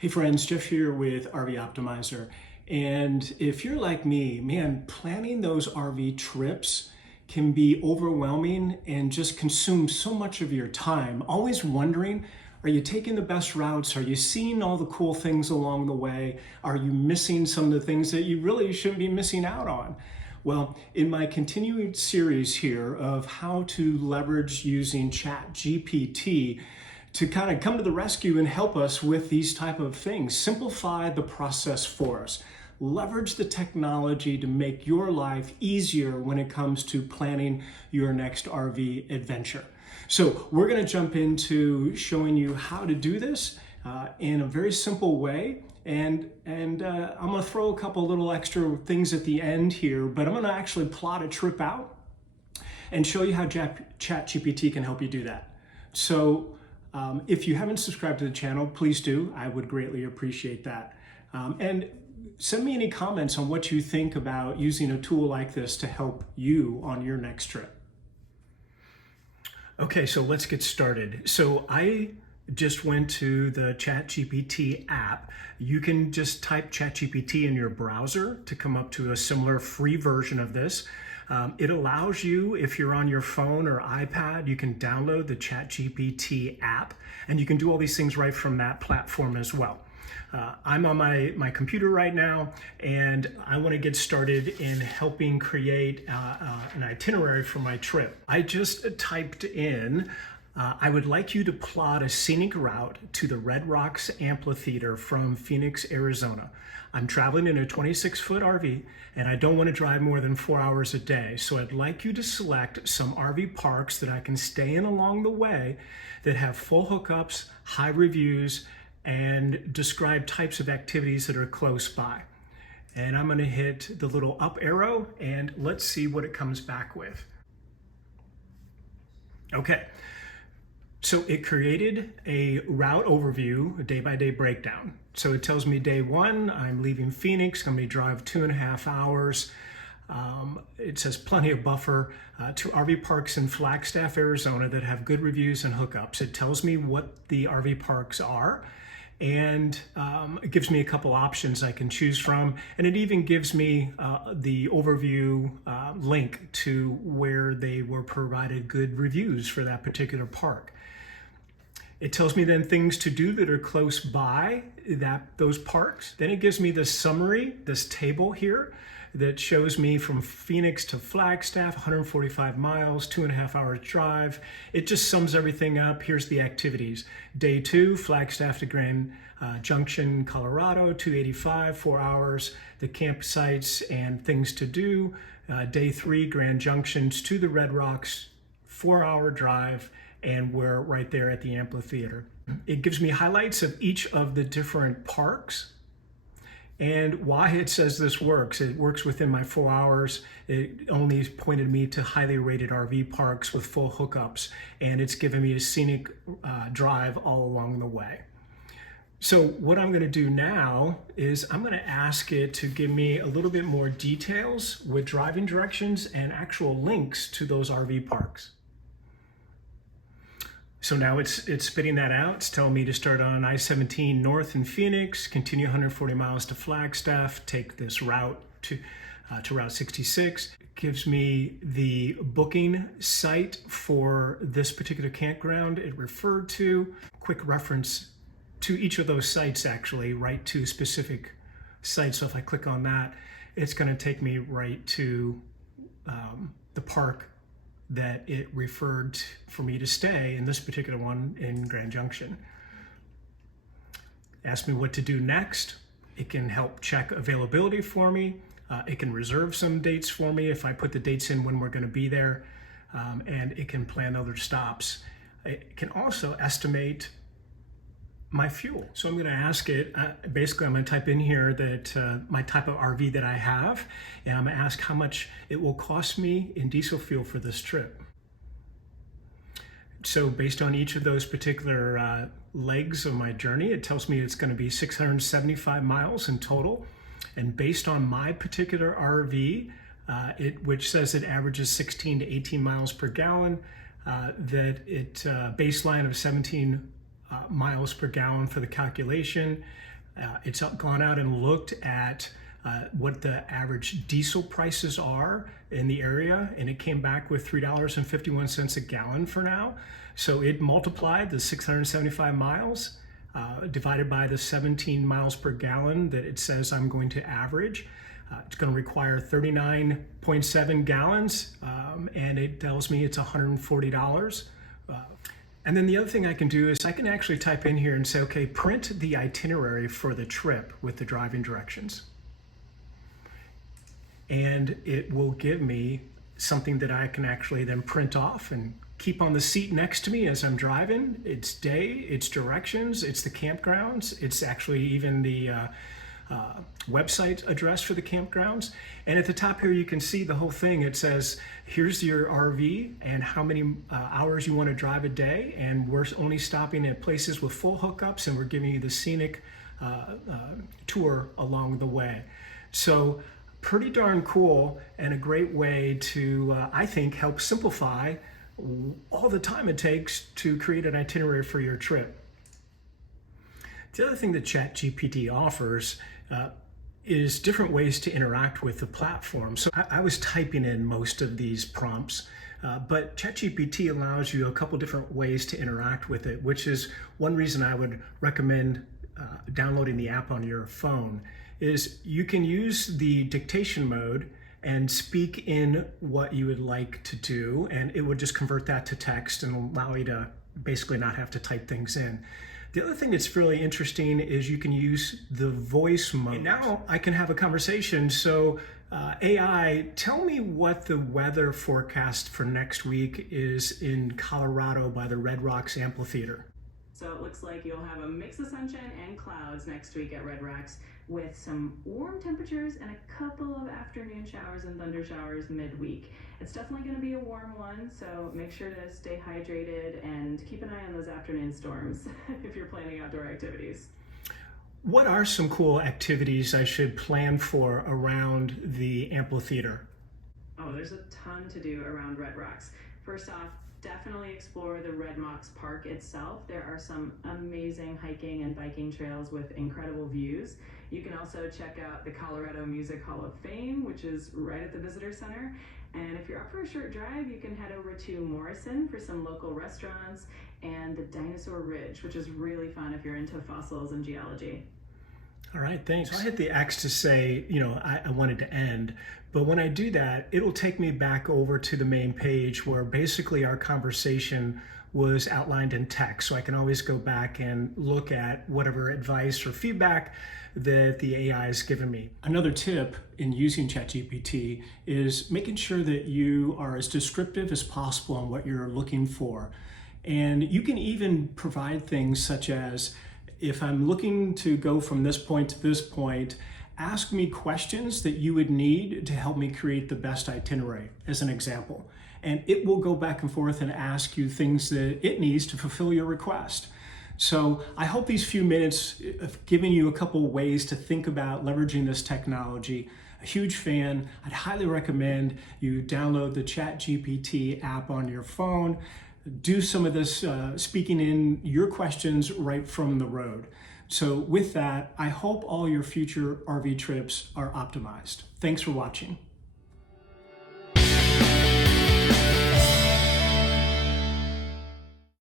Hey friends, Jeff here with RV Optimizer. And if you're like me, man, planning those RV trips can be overwhelming and just consume so much of your time. Always wondering, are you taking the best routes? Are you seeing all the cool things along the way? Are you missing some of the things that you really shouldn't be missing out on? Well, in my continuing series here of how to leverage using ChatGPT to kind of come to the rescue and help us with these type of things, simplify the process for us, leverage the technology to make your life easier when it comes to planning your next RV adventure. So we're going to jump into showing you how to do this in a very simple way. And I'm going to throw a couple little extra things at the end here, but I'm going to actually plot a trip out and show you how ChatGPT can help you do that. So if you haven't subscribed to the channel, please do. I would greatly appreciate that. And send me any comments on what you think about using a tool like this to help you on your next trip. Okay, so let's get started. So I just went to the ChatGPT app. You can just type ChatGPT in your browser to come up to a similar free version of this. It allows you, if you're on your phone or iPad, you can download the ChatGPT app, and you can do all these things right from that platform as well. I'm on my computer right now, and I want to get started in helping create an itinerary for my trip. I just typed in, I would like you to plot a scenic route to the Red Rocks Amphitheater from Phoenix, Arizona. I'm traveling in a 26-foot RV, and I don't want to drive more than 4 hours a day. So I'd like you to select some RV parks that I can stay in along the way that have full hookups, high reviews, and describe types of activities that are close by. And I'm going to hit the little up arrow, and let's see what it comes back with. Okay. So it created a route overview, a day-by-day breakdown. So it tells me day one, I'm leaving Phoenix, going to drive 2.5 hours. It says plenty of buffer to RV parks in Flagstaff, Arizona that have good reviews and hookups. It tells me what the RV parks are, and it gives me a couple options I can choose from. And it even gives me the overview link to where they were provided good reviews for that particular park. It tells me then things to do that are close by those parks. Then it gives me this summary, this table here that shows me from Phoenix to Flagstaff, 145 miles, 2.5 hours drive. It just sums everything up. Here's the activities. Day 2, Flagstaff to Grand Junction, Colorado, 285, 4 hours, the campsites and things to do. Day 3, Grand Junctions to the Red Rocks, 4-hour drive, and we're right there at the amphitheater. It gives me highlights of each of the different parks and why it says this works. It works within my 4 hours. It only pointed me to highly rated RV parks with full hookups, and it's given me a scenic drive all along the way. So what I'm going to do now is I'm going to ask it to give me a little bit more details with driving directions and actual links to those RV parks. So now it's spitting that out. It's telling me to start on I-17 north in Phoenix, continue 140 miles to Flagstaff, take this route to Route 66. It gives me the booking site for this particular campground it referred to. Quick reference to each of those sites, actually, right to specific sites. So if I click on that, it's going to take me right to the park that it referred for me to stay, in this particular one in Grand Junction. Ask me what to do next. It can help check availability for me. It can reserve some dates for me if I put the dates in when we're going to be there, and it can plan other stops. It can also estimate my fuel. So I'm going to ask it, basically I'm going to type in here that my type of RV that I have, and I'm going to ask how much it will cost me in diesel fuel for this trip. So based on each of those particular legs of my journey, it tells me it's going to be 675 miles in total. And based on my particular RV, which says it averages 16 to 18 miles per gallon, that it baseline of 17 miles per gallon for the calculation. It's gone out and looked at what the average diesel prices are in the area, and it came back with $3.51 a gallon for now. So it multiplied the 675 miles divided by the 17 miles per gallon that it says I'm going to average. It's going to require 39.7 gallons, and it tells me it's $140. And then the other thing I can do is I can actually type in here and say, okay, print the itinerary for the trip with the driving directions. And it will give me something that I can actually then print off and keep on the seat next to me as I'm driving. It's day, it's directions, it's the campgrounds, it's actually even the website address for the campgrounds. And at the top here you can see the whole thing. It says here's your RV and how many hours you want to drive a day, and we're only stopping at places with full hookups, and we're giving you the scenic tour along the way. So pretty darn cool, and a great way to I think help simplify all the time it takes to create an itinerary for your trip. The other thing that ChatGPT offers is different ways to interact with the platform. So I was typing in most of these prompts, but ChatGPT allows you a couple different ways to interact with it, which is one reason I would recommend downloading the app on your phone. Is you can use the dictation mode and speak in what you would like to do, and it would just convert that to text and allow you to basically not have to type things in. The other thing that's really interesting is you can use the voice mode. And now I can have a conversation. So AI, tell me what the weather forecast for next week is in Colorado by the Red Rocks Amphitheater. So it looks like you'll have a mix of sunshine and clouds next week at Red Rocks, with some warm temperatures and a couple of afternoon showers and thunder showers midweek. It's definitely going to be a warm one, so make sure to stay hydrated and keep an eye on those afternoon storms if you're planning outdoor activities. What are some cool activities I should plan for around the amphitheater? Oh, there's a ton to do around Red Rocks. First off, definitely explore the Red Rocks Park itself. There are some amazing hiking and biking trails with incredible views. You can also check out the Colorado Music Hall of Fame, which is right at the Visitor Center. And if you're up for a short drive, you can head over to Morrison for some local restaurants, and the Dinosaur Ridge, which is really fun if you're into fossils and geology. All right, thanks. So I hit the X to say, I wanted to end, but when I do that, it'll take me back over to the main page where basically our conversation was outlined in text. So I can always go back and look at whatever advice or feedback that the AI has given me. Another tip in using ChatGPT is making sure that you are as descriptive as possible on what you're looking for. And you can even provide things such as, if I'm looking to go from this point to this point, ask me questions that you would need to help me create the best itinerary, as an example. And it will go back and forth and ask you things that it needs to fulfill your request. So I hope these few minutes have given you a couple ways to think about leveraging this technology. A huge fan. I'd highly recommend you download the ChatGPT app on your phone. Do some of this speaking in your questions right from the road. So with that, I hope all your future RV trips are optimized. Thanks for watching.